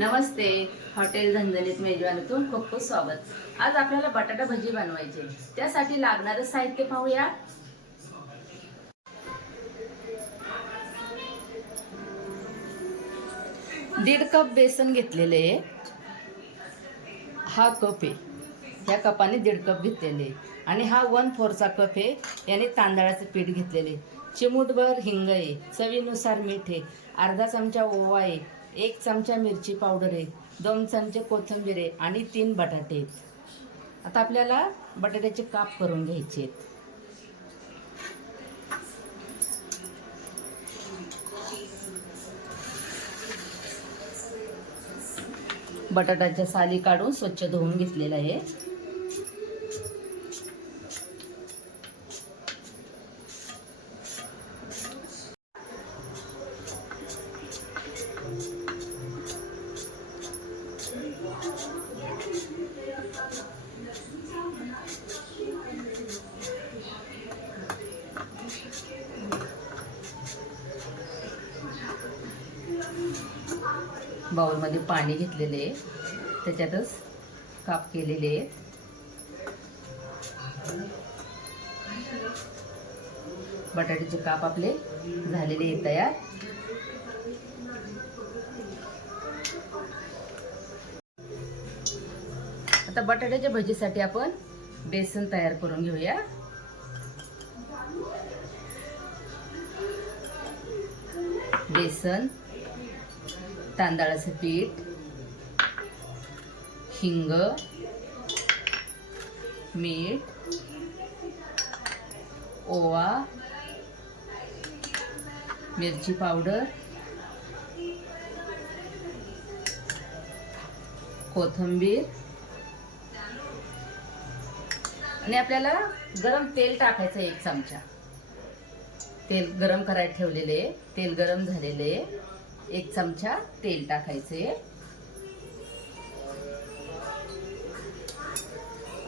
नमस्ते. Hotel धंदनीत मेजवानीतून खूप खूप स्वागत. आज आपल्याला बटाटा भजी बनवायची. त्यासाठी लागणारं साहित्य पाहूया. दीड कप बेसन घेतलेले आहे. हा कप आहे. ह्या कपाने दीड कप घेतलेले आणि हा वन फोरचा कप आहे. याने तांदळाचं पीठ घेतलेले चिमूटभर हिंग आहे. चवीनुसार मीठ आहे. अर्धा चमचा ओवा आहे. एक चमचा मिरची पावडर आहे दोन चमचे कोथिंबीर आहे आणि तीन बटाटे आहेत. आता आपल्याला बटाट्याचे काप करून घ्यायचे आहेत. बटाट्याच्या साली काढून स्वच्छ धुवून घेतलेलं आहे. बाउलमध्ये पाणी घेतलेले आहे. त्याच्यातच काप केलेले आहेत. बटाट्याचे काप आपले झालेले आहेत तयार. आता बटाट्याच्या भजीसाठी आपण बेसन तयार करून घेऊया. बेसन तांदळाचं पीठ हिंग मीठ ओवा मिरची पावडर कोथिंबीर. आणि आपल्याला गरम तेल टाकायचं एक चमचा. तेल गरम करायला ठेवलेले तेल गरम झालेले. एक चमचा तेल टाकायचे.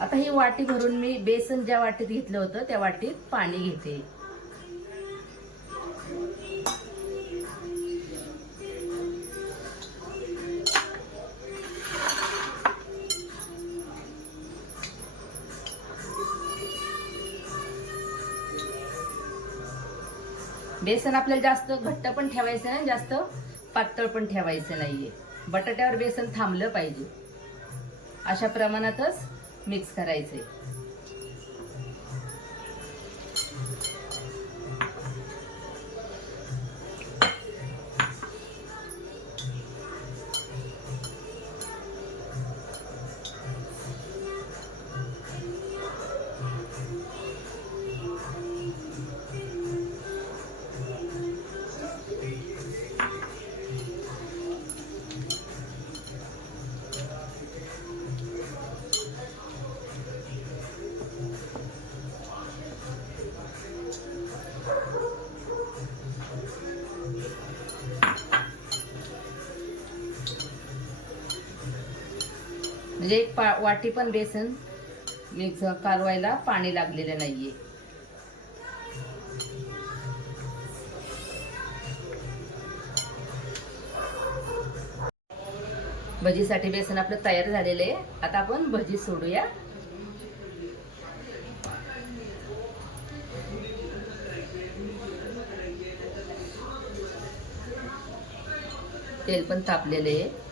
आता ही वाटी भरून मी बेसन ज्या वाटीत घेतलं होतं त्या वाटीत पाणी घेते. बेसन आपल्याला जास्त घट्ट पण ठेवायचं आहे जास्त पातळ पण ठेवायचं नाहीये. बटाट्यावर बेसन थांबलं पाहिजे. अशा प्रमाणातच मिक्स करायचंय. म्हणजे एक पा वाटी पण बेसन मिक्स कालवायला पाणी लागलेलं नाहीये. भजीसाठी बेसन आपलं तयार झालेलं आहे. आता आपण भजी सोडूया. तेल पण तापलेलं आहे.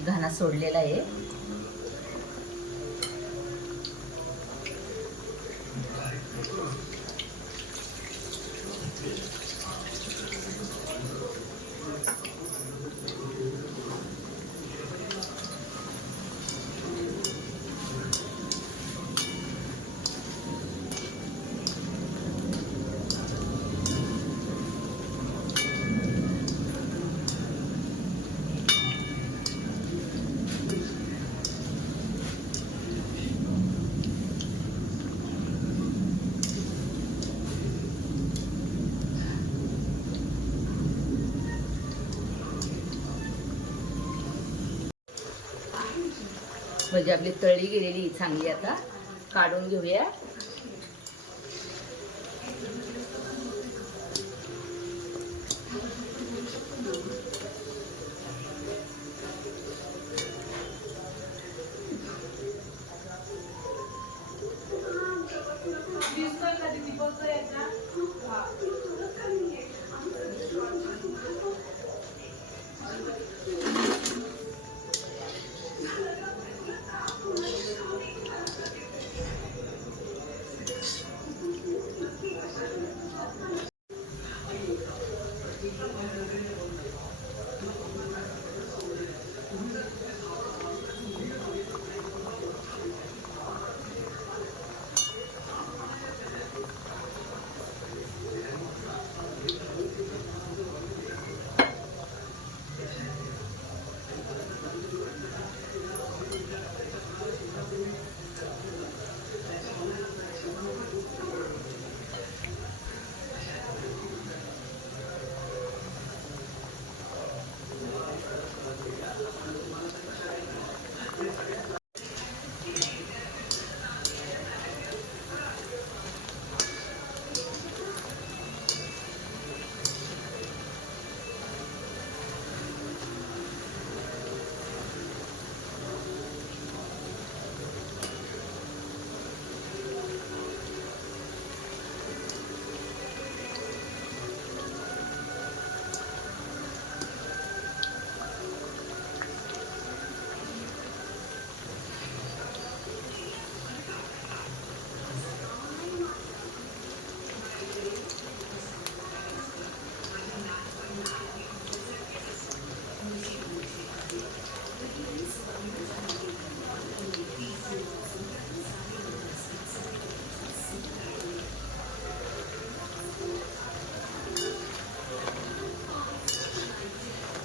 एक घाणा सोडलेला आहे. म्हणजे आपली तळी गेलेली चांगली आता. काढून घेऊया.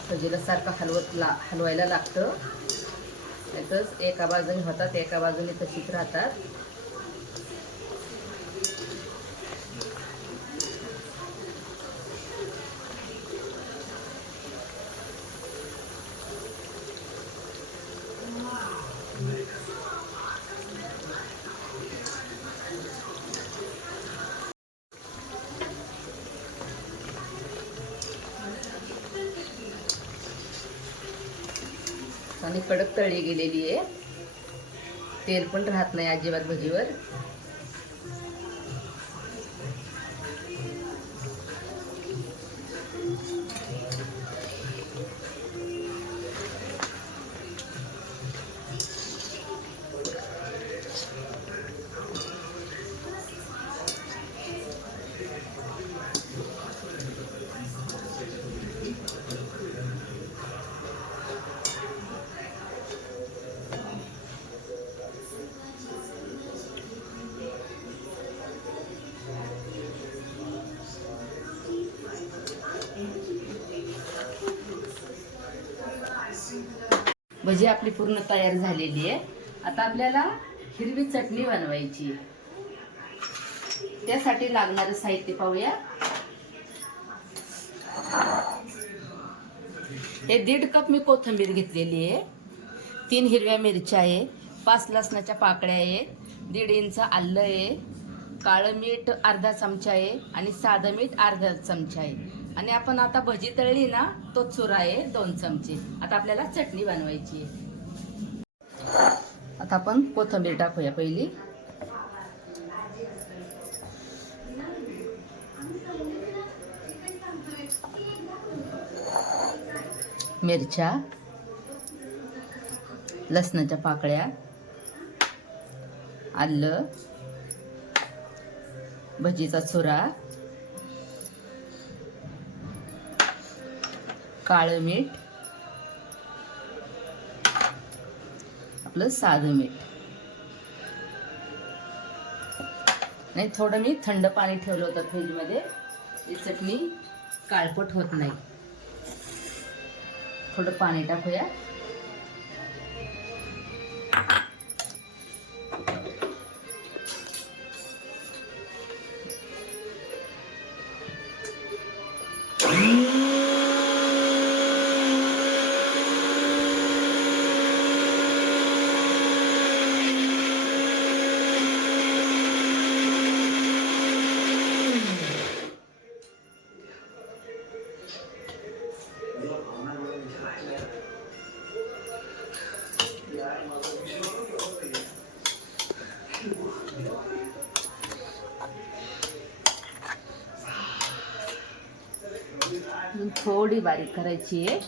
भजीला सारखं हलवत ला हलवायला लागतं. नाहीतच एका बाजूने होतात एका बाजूने तशीच राहतात. चांगली कडक तळली गेलेली आहे. तेल पण राहत नाही अजिबात भजीवर. भजी आपली पूर्ण तयार झालेली आहे. आता आपल्याला हिरवी चटणी बनवायची आहे. त्यासाठी लागणारं साहित्य पाहूया. हे दीड कप मी कोथिंबीर घेतलेली आहे. तीन हिरव्या मिरच्या आहे पाच लसणाच्या पाकळ्या आहेत. दीड इंच आलं आहे. काळं मीठ अर्धा चमचा आहे आणि साधं मीठ अर्धा चमचा आहे. आणि आपण आता भजी तळली ना तो चुरा आहे दोन चमचे. आता आपल्याला चटणी बनवायची आहे. आता आपण कोथिंबीर टाकूया पहिली. मिरच्या लसणाच्या पाकळ्या आलं भजीचा चुरा काळं मीठ आपलं साधं मीठ. नाही थोडं मी थंड पाणी ठेवलं होतं फ्रीजमध्ये. ही चटणी काळपट होत नाही. थोडं पाणी टाकूया. थोडी बारीक करायची आहे.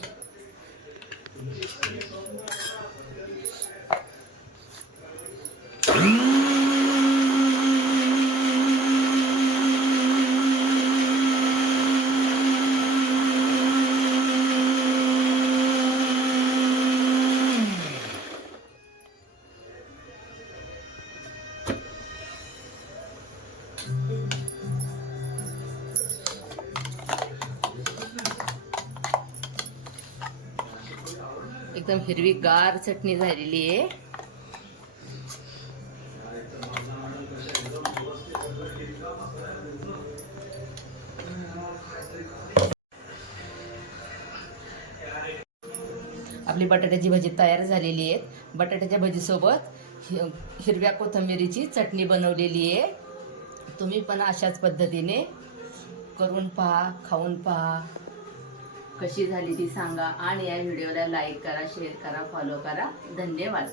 एकदम हिरवी गार चटणी झालेली आहे. आपली बटाट्याची भजी तयार झालेली आहे. बटाट्याच्या भजीसोबत हिरव्या कोथिंबिरीची चटणी बनवलेली आहे. तुम्ही पण अशाच पद्धतीने करून पहा खाऊन पहा. कशी झाली ती सांगा आणि या व्हिडिओला लाईक करा शेअर करा फॉलो करा. धन्यवाद.